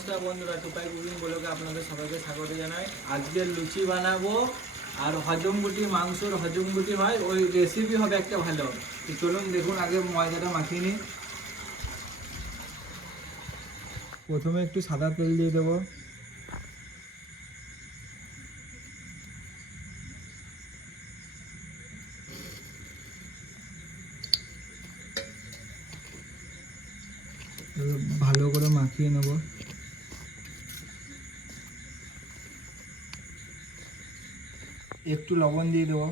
নমস্কার বন্ধুরা, টুপাই কুকিং ব্লগে আপনাদের সবাইকে স্বাগত জানাই। আজকে লুচি বানাবো আর হজমগুটি, মাংসর হজমগুটি হয় ওই রেসিপি হবে একটা ভালো। তো চলুন দেখুন, আগে ময়দাটা মাখিয়ে নিই। প্রথমে একটু সাদা তেল দিয়ে দেবো। ভালো করে মাখিয়ে নেব। একটু লবণ দিয়ে দেবো।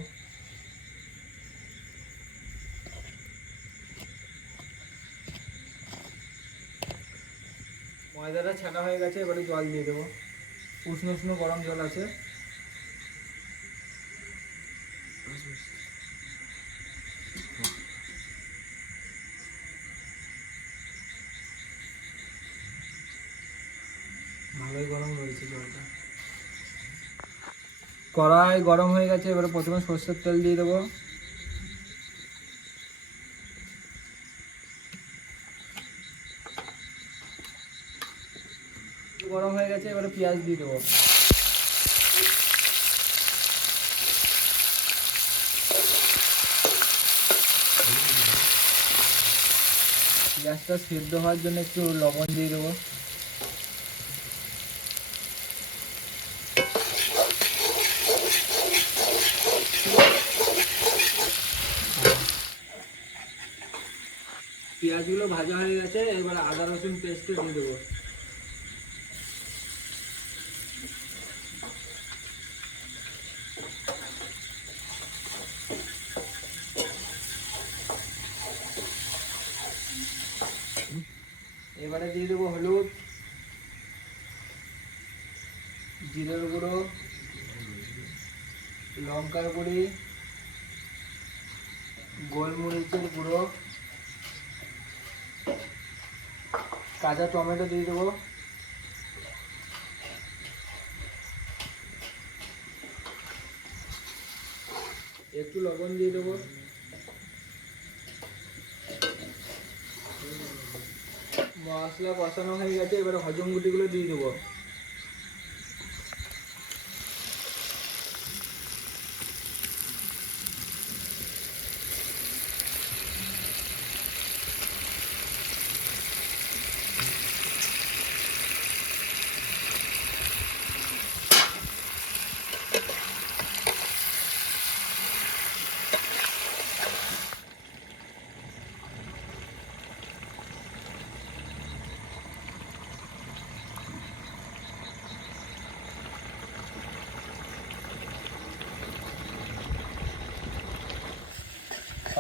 ময়দাটা ছানা হয়ে গেছে, এবারে জল দিয়ে দেবো। উষ্ণ উষ্ণ গরম জল আছে। ভালোই গরম রয়েছে জলটা। কড়াই গরম হয়ে গেছে, এবারে প্রথমে সর্ষের তেল দিয়ে দেবো। গরম হয়ে গেছে, এবারে পেঁয়াজ দিয়ে দেবো। পেঁয়াজটা সেদ্ধ হওয়ার জন্য একটু লবণ দিয়ে দেবো। পেঁয়াজগুলো ভাজা হয়ে গেছে, এবার আদা রসুন পেস্টে দিয়ে দেবো। এবারে দিয়ে দেবো হলুদ, জিরের গুঁড়ো, লঙ্কার গুঁড়ি, গোলমরিচের গুঁড়ো, কাঁচা টমেটো দিয়ে দেবো। একটু লবণ দিয়ে দেবো। মশলা কষানো হয়ে গেছে, এবারে হজম গুটিগুলো দিয়ে দেবো।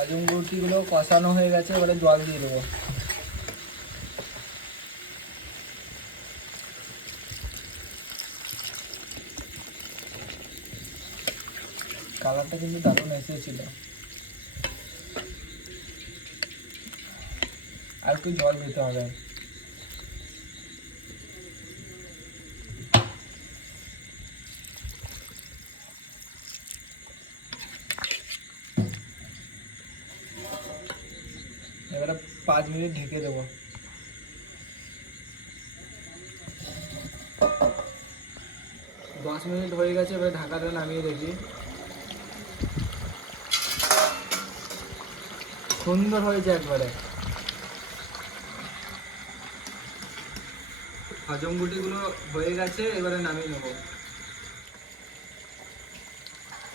হজম গুটিগুলো কষানো হয়ে গেছে, এবারে জল দিয়ে দেবো। কালারটা কিন্তু দারুণ এসেছিল। আর একটু জল দিতে হবে। এবারে 5 মিনিট ঢেকে দেবো। 10 মিনিট হয়ে গেছে, এবারে ঢাকাটা নামিয়ে দেখি। সুন্দর হয়েছে একবারে। হজম গুটিগুলো হয়ে গেছে, এবারে নামিয়ে নেবো।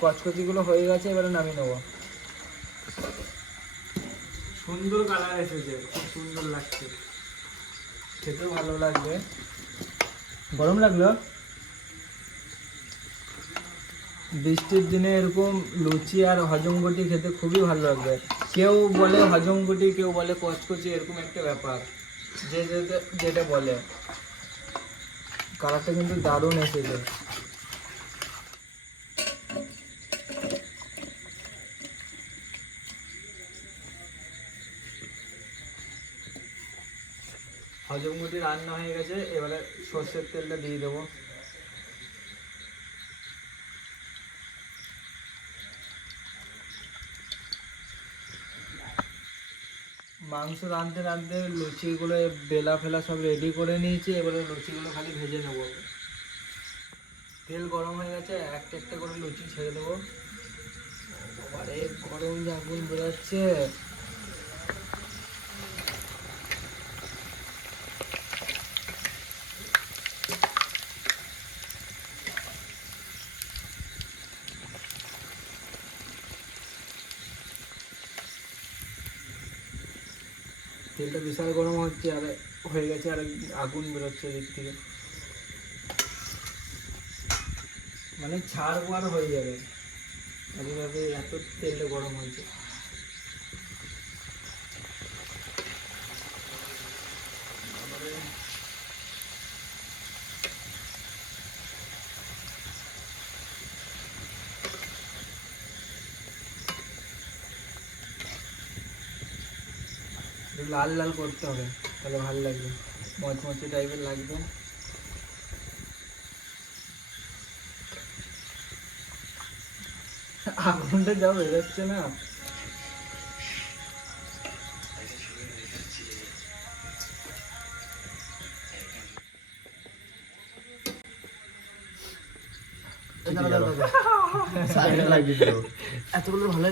কচকচিগুলো হয়ে গেছে, এবারে নামিয়ে নেবো। সুন্দর কালার এসেছে, খুব সুন্দর লাগছে, খেতেও ভালো লাগবে। গরম লাগলো। বৃষ্টির দিনে এরকম লুচি আর হজম গুটি খেতে খুবই ভালো লাগবে। কেউ বলে হজম গুটি, কেউ বলে কচকচি, এরকম একটা ব্যাপার, যে যেটা বলে। কালারটা কিন্তু দারুণ এসেছে। হজম গুটি রান্না হয়ে গেছে, এবারে সর্ষের তেলটা দিয়ে দেবো। মাংস রাঁধতে রাঁধতে লুচিগুলো বেলা ফেলা সব রেডি করে নিয়েছি, এবারে লুচিগুলো খালি ভেজে নেবো। তেল গরম হয়ে গেছে, একটা একটা করে লুচি ছেড়ে দেবো। আরে গরম যে আগুন বেরোচ্ছে। তেলটা বিশাল গরম হচ্ছে, আর হয়ে গেছে, আর আগুন বেরোচ্ছে এদিক থেকে, মানে ছাড়বো আর হয়ে যাবে এইভাবে, এত তেলটা গরম হয়েছে। লাল লাল করতে হবে, তাহলে ভালো লাগবে, মচমচে টাইপের লাগবে। আগুনটা যা বেরোচ্ছে না, এতগুলো ভালো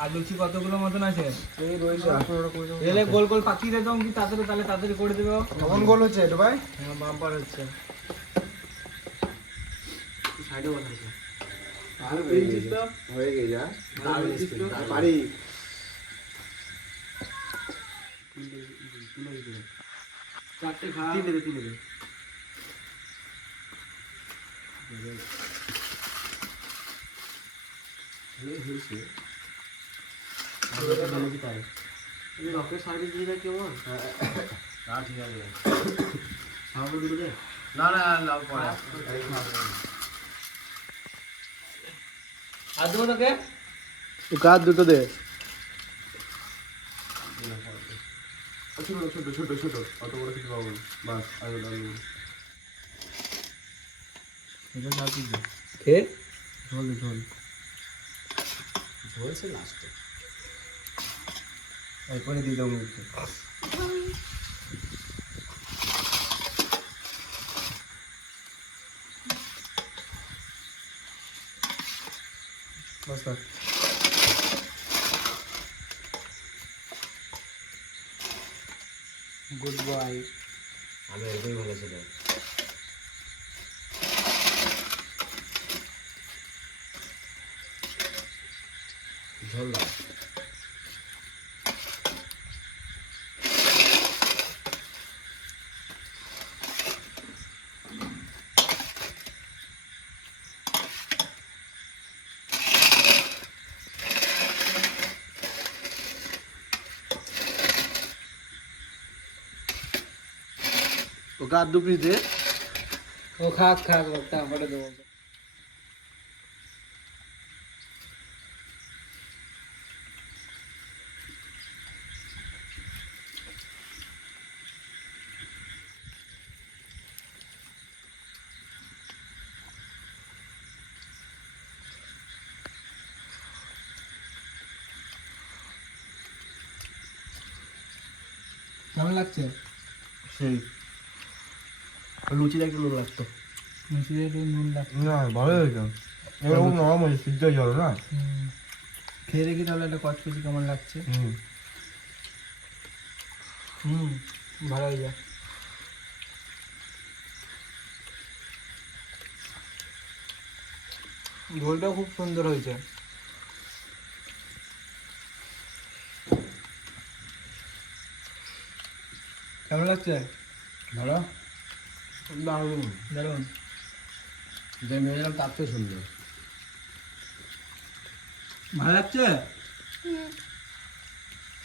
আর লুচি কতগুলো মতন আছে? রেলে গোল গোল পাকিয়ে দিতাম কি তাড়াতাড়ি, তাহলে তাড়াতাড়ি করে দেবে। কেমন গোল হচ্ছে এটা ভাই? হ্যাঁ বাম্পার হচ্ছে। সাইডে বসা আছে। আর পেয়েছিস তো? হয়ে গেছে যা। পারি। চারটে খা। তিনটে দে। হয়েছে। রকেট সার্ভিস দিয়ে দেয় কেমন? না ঠিক আছে। সামনে দুটো দে। না লাভ পড়ে। আর দেবো তোকে? তোকে আর দুটো দে। ছোট অত বড় কিছু পাবো না। বাস আগে ডাল দেবো। এটা না কি দে? কে? ঝোল সে লাস্টে। এরপরে দিয়ে দেবো মুখে। বস গুড বয়। আমি একদমই ভালো ছিল। ঝোল দাও। ওকে আর দু পিস দে। ও খাক তারপরে দেবো। কেমন লাগছে? সেই লুচিটা একটু নুন লাগতো। লুচিতে একটু নুন লাগছে না ভালো হয়েছে। এরকম নরম হয়েছে, সিদ্ধ হয়ে গেল না। খেয়ে দেখি তাহলে একটা কচকচি কেমন লাগছে। ভালো হয়ে যায়। ঝোলটাও খুব সুন্দর হয়েছে। কেমন লাগছে? ভালো দারুণ দারুণ। যে মেয়েরাম তার তো সুন্দর। ভালো লাগছে?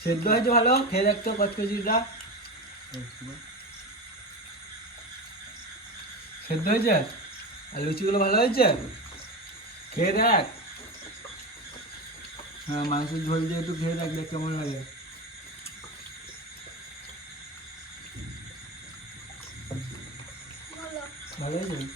সেদ্ধ হয়েছে ভালো, খেয়ে দেখতো কচকচিটা। সেদ্ধ হয়েছে আর লুচিগুলো ভালো হয়েছে, খেয়ে দেখ। হ্যাঁ মাংসের ঝোল দিয়ে একটু খেয়ে দেখ, দেখ কেমন লাগে। ভালো হয়েছে?